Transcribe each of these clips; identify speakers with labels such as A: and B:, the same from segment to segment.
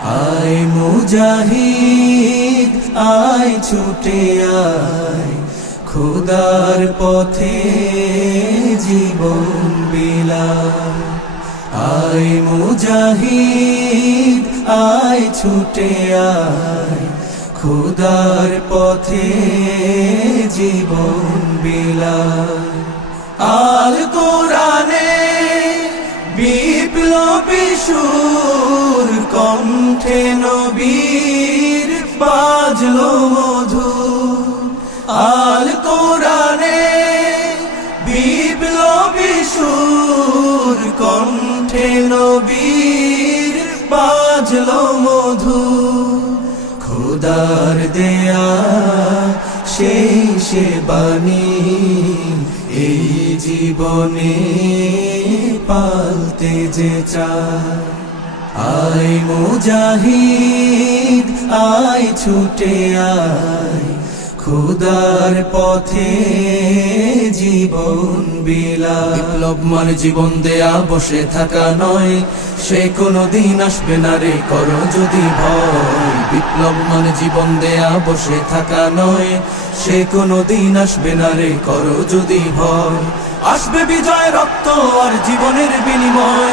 A: আয় মুজাহিদ, আয় ছুটে আয়। খুদার পথে জীবন বিলায় আয় মুজাহিদ, আয় ছুটে আয়। খুদার পথে জীবন বিলায় আল কোরআনে বিপ্লবী সুর কণ্ঠে নবীর বাজলো মধু। আল কোরআনে বিপ্লবী সুর কণ্ঠে নবীর বাজলো মধু। খোদার দেয়া সেই সে বাণী এই জীবনে পালতে যে চায়। আয় মুজাহিদ, আয় ছুটে আয়। খুদার পথে জীবন বিলা বিপ্লব মানে জীবন দেয়া, বসে থাকা নয়। সে কোনো দিন আসবে না রে, করো যদি ভয়। বিপ্লব মানে জীবন দেয়া, বসে থাকা নয়। সে কোনো দিন আসবে না রে, করো যদি ভয়। আসবে বিজয় রক্ত আর জীবনের বিনিময়।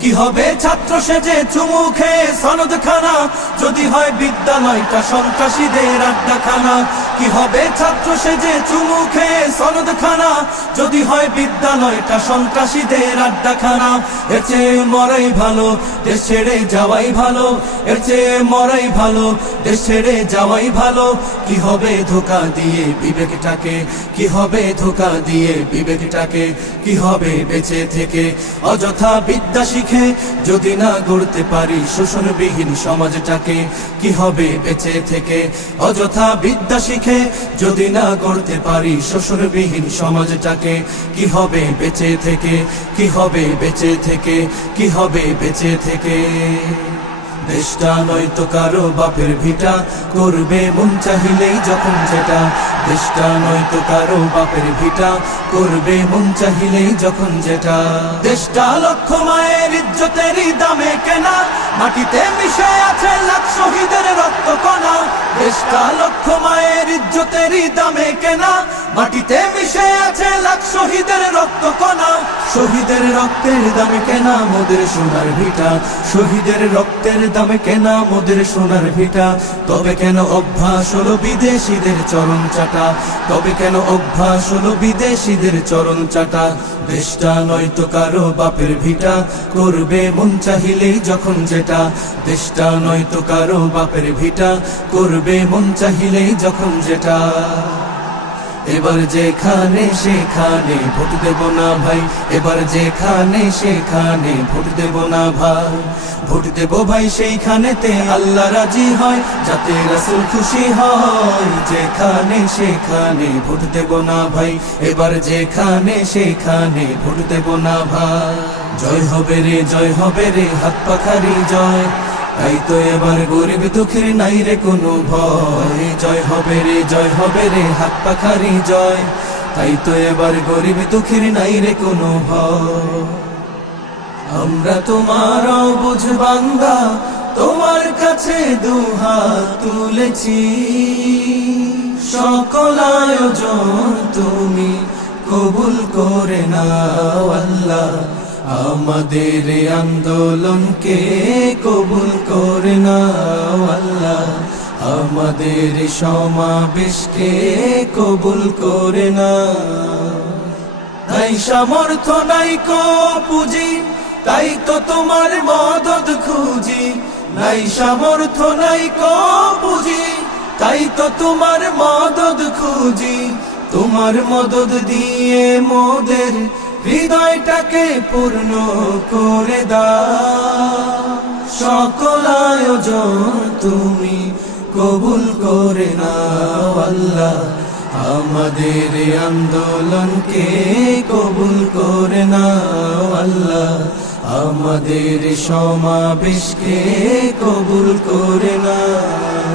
A: কি হবে? ছাত্র সেজে চুমু খেয়ে সনদ খানা যদি হয় বিদ্যালয়টা সন্ত্রাসীদের আড্ডাখানা। কি হবে? ছাত্র সেজে চুমু খেয়ে সনদ খানা যদি হয় বিদ্যালয়টা সন্ত্রাসীদের আড্ডাখানা। এর চেয়ে মরাই ভালো, দেশ ছেড়ে যাওয়াই ভালো। এর চেয়ে মরাই ভালো, দেশ ছেড়ে যাওয়াই ভালো। কি হবে ধোকা দিয়ে বিবেকটাকে? কি হবে ধোকা দিয়ে বিবেকটাকে? কি হবে বেঁচে থেকে? অযথা বিদ্যা শিখে যদি না গড়তে পারি শোষণবিহীন সমাজটাকে, কি হবে বেঁচে থেকে? অযথা বিদ্যা শিখে যদি না গড়তে পারি শোষণবিহীন সমাজটাকে কি হবে বেঁচে থেকে, কি হবে বেঁচে থেকে, কি হবে বেঁচে থেকে? দেশটা কারও বাপের ভিটা, করবে মন চাহিলেই যখন যেটা দেশটা নয়তো কারও বাপের ভিটা, করবে মন চাহিলেই যখন যেটা দেশটা মায়ের ইজ্জতেরই দামে কেনা, মাটিতে মিশে আছে দেশটা লক্ষ মায়ের ইজ্জতেরই দামে কেনা। মাটিতে মিশে আছে লাখ শহীদের রক্ত কণা শহীদের রক্তের দামে কেনা মোদের সোনার ভিটা। শহীদের রক্তের দামে কেনা মোদের সোনার ভিটা। তবে কেন অভ্যাস হলো বিদেশিদের চরণ চাটা? তবে কেন অভ্যাস হলো বিদেশিদের চরণ চাটা? দেশটা নয়তো কারও বাপের ভিটা। করবে মন চাহিলেই যখন যেটা। দেশটা নয়তো কারও বাপের ভিটা। করবে মন চাহিলেই যখন যেটা। এবার যেখানে সেখানে ভোট দেব না ভাই, এবার যেখানে সেখানে ভোট দেব না ভাই। ভোট দেব ভাই সেইখানেতে আল্লাহ রাজি হয়, যাতে রাসুল খুশি হয়। যেখানে সেখানে ভোট দেব না ভাই, এবার যেখানে সেখানে ভোট দেব না ভাই। জয় হবে রে, জয় হবে রে, হাত পাখারি জয়। তাই তো এবার গরিব দুঃখের নাই রে কোনো ভয়। জয় হবে রে, জয় হবে রে, হাত পাখারি জয়। তাই তো এবার গরিব দুঃখের নাই রে কোনো ভয়। আমরা তোমার বুঝ বান্দা, তোমার কাছে দুহাত তুলেছি। সকল আয়োজন তুমি কবুল করে নাও আল্লাহ। আমাদের আন্দোলনকে কবুল নাও আল্লাহ, আমাদের সমাবেশকে কবুল করে না। নাই সামর্থ্য নাই কো পুঁজি, তাই তো তোমার মদত খুঁজি। নাই সামর্থ্য নাই কো পুঁজি, তাই তো তোমার মদত খুঁজি। তোমার মদত দিয়ে মোদের হৃদয়টাকে পূর্ণ করে দাও। সকল আয়োজন তুমি কবুল করে না আল্লাহ। আমাদের আন্দোলনকে কবুল করে না আল্লাহ। আমাদের সমাবেশকে কবুল করে নাও।